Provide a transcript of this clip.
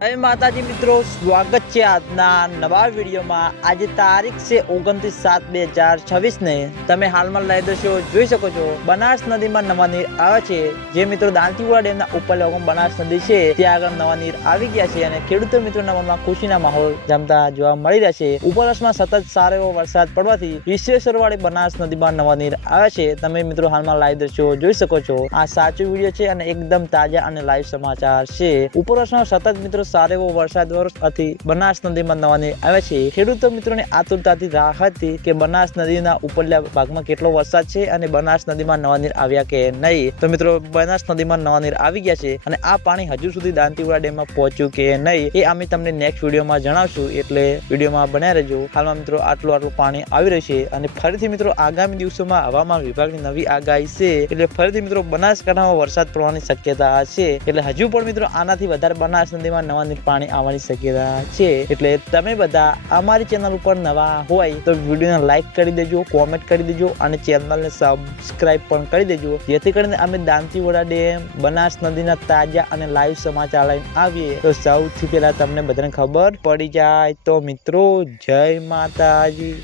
जय माताजी मित्रों, स्वागत है આજના નવા વિડીયોમાં। આજે તારીખ છે 29/7/2026 ને તમે હાલમાં લાઈવ દ્રશ્યો જોઈ શકો છો। બનાસ નદીમાં નવા નીર આવે છે। જે મિત્રો દાંતીવાડા ડેમના ઉપર બનાસ નદી છે ત્યાં આગળ નવા નીર આવી ગયા છે અને ખેડૂતો મિત્રોના મનમાં ખુશીના માહોલ જમતા જોવા મળી રહ્યા છે। ઉપરવાસમાં સતત સારો એવો વરસાદ પડવાથી વિશ્વેશ્વરવાળી બનાસ નદીમાં નવા નીર આવે છે। તમે મિત્રો હાલમાં લાઈવ દ્રશ્યો જોઈ શકો છો। આ સાચો વિડીયો છે અને એકદમ તાજા અને લાઈવ સમાચાર છે। ઉપરવાસમાં સતત મિત્રો સારો એવો વરસાદ વરસવાથી બનાસ નદીમાં નવા નીર આવે છે। ખેડૂતો મિત્રોને આતુરતાથી રાહ હતી કે બનાસ નદીના ઉપરલા ભાગમાં કેટલો વરસાદ છે અને બનાસ નદીમાં નવા નીર આવ્યા કે નહીં। તો મિત્રો બનાસ નદીમાં નવા નીર આવી ગયા છે અને આ પાણી હજુ સુધી દાંતીવાડા ડેમમાં પહોંચ્યું કે નહીં એ અમે તમને નેક્સ્ટ વિડીયોમાં જણાવશું, એટલે વિડીયોમાં બન્યા રહેજો। હાલમાં મિત્રો આટલું પાણી આવી રહ્યું છે અને ફરીથી મિત્રો આગામી દિવસોમાં હવામાન વિભાગની નવી આગાહી છે, એટલે ફરીથી મિત્રો બનાસકાંઠામાં વરસાદ પડવાની શક્યતા છે। એટલે હજુ પણ મિત્રો આનાથી વધારે બનાસ નદીમાં નવા નીર પાણી આવવાની શક્યતા છે। એટલે તમે બધા અમારી ચેનલ ઉપર નવા હોય તો વિડીયોને લાઈક કરી દેજો, કોમેન્ટ કરી દેજો અને ચેનલને સબસ્ક્રાઇબ પણ કરી દેજો, જેથી કરીને અમે દાંતીવાડા ડેમ બનાસ નદીના તાજા અને લાઈવ સમાચાર લઈને આવીએ તો સૌથી પહેલા તમને બધાને ખબર પડી જાય। તો મિત્રો જય માતાજી।